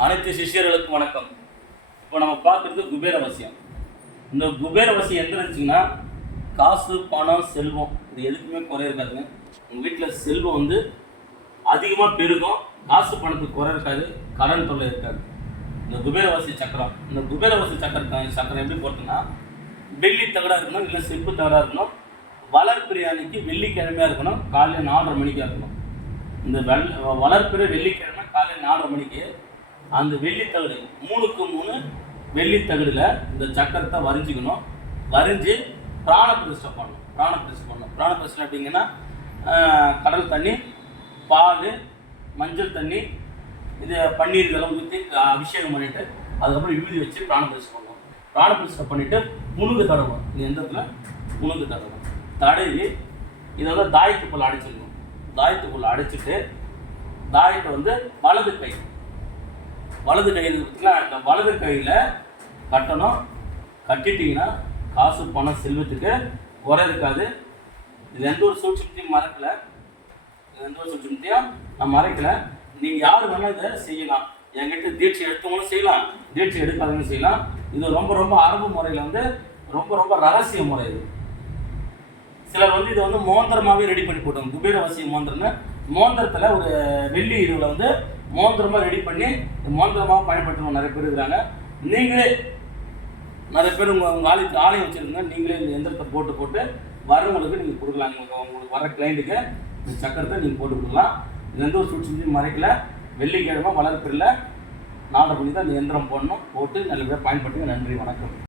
அனைத்து சிஷியர்களுக்கும் வணக்கம். இப்போ நம்ம பார்க்குறது குபேரவசியம். இந்த குபேரவசியம் எந்த இருந்துச்சுன்னா, காசு பணம் செல்வம் இது எதுக்குமே குறை இருக்காதுங்க. உங்கள் வீட்டில் செல்வம் வந்து அதிகமாக பெருகும், காசு பணத்துக்கு குறை இருக்காது, கடன் தொல்லை இருக்காது. இந்த குபேரவசி சக்கரம், இந்த குபேரவசி சக்கரம் எப்படி போட்டுன்னா, வெள்ளி தகடாக இருக்கணும், இல்லை செப்பு தகடாக இருக்கணும். வளர்பிரியாணிக்கு வெள்ளிக்கிழமையாக இருக்கணும், காலையில் 4:30 மணிக்காக இருக்கணும். இந்த வளர்ப்பிற வெள்ளிக்கிழமை காலையில் 4:30 மணிக்கு அந்த வெள்ளித்தகடு 3க்கு 3 வெள்ளித்தகடில் இந்த சக்கரத்தை வரைஞ்சிக்கணும். வரைஞ்சி பிராண பிரதிஷ்டை பண்ணணும். பிராண பிரதிஷ்டை அப்படிங்கன்னா, கடல் தண்ணி, பால், மஞ்சள் தண்ணி, இது பன்னீர் இதெல்லாம் ஊற்றி அபிஷேகம் பண்ணிவிட்டு அதுக்கப்புறம் விபூதி வச்சு பிராண பிரதிஷ்டை பண்ணணும். பிராண பிரதிஷ்டை பண்ணிவிட்டு முழுங்கு தடவும். இது எந்த இடத்துல முழுங்கு தடவும் தடவி இதை வந்து தாயத்துக்குள்ளே அடைச்சிடணும். தாயத்துக்குள்ளே அடைச்சிட்டு தாயத்தை வந்து வலது கை பார்த்தீங்கன்னா, இந்த வலது கையில் கட்டணும். கட்டிட்டிங்கன்னா காசு பணம் செல்வத்துக்கு குறை இருக்காது. இது எந்த ஒரு சூட்சமத்தையும் மறக்கலை, நான் மறைக்கலை. நீங்கள் யார் வேணால் இதை செய்யலாம். என்கிட்ட தீட்சை எடுத்தவங்களும் செய்யலாம், தீட்சை எடுக்காதவங்களும் செய்யலாம். இது ரொம்ப ரொம்ப அரபு முறையில் வந்து ரொம்ப ரகசிய முறை. இது சிலர் வந்து இதை வந்து மோந்திரமாகவே ரெடி பண்ணி போட்டாங்க. குபேரவசிய மோந்திரம்னு மோந்திரத்தில் ஒரு வெள்ளி இதுவில் வந்து மோந்திரமாக ரெடி பண்ணி மோந்திரமாக பயன்படுத்துகிறவங்க நிறைய பேர் இருக்கிறாங்க. நீங்களே நிறைய பேர் உங்கள் ஆலயம் வச்சுருங்க. நீங்களே இந்த எந்திரத்தை போட்டு வரவங்களுக்கு நீங்கள் கொடுக்கலாம். உங்களுக்கு வர கிளைண்ட்டுக்கு இந்த சக்கரத்தை நீங்கள் போட்டு கொடுக்கலாம். இது எந்த ஒரு சூட்சமத்தையும் மறைக்கல. வெள்ளிக்கிழமை வளர்ப்பில் 4:30 மணிக்கு தான் இந்த எந்திரம் போட்டு நல்லபடியாக பயன்படுத்துங்க. நன்றி, வணக்கம்.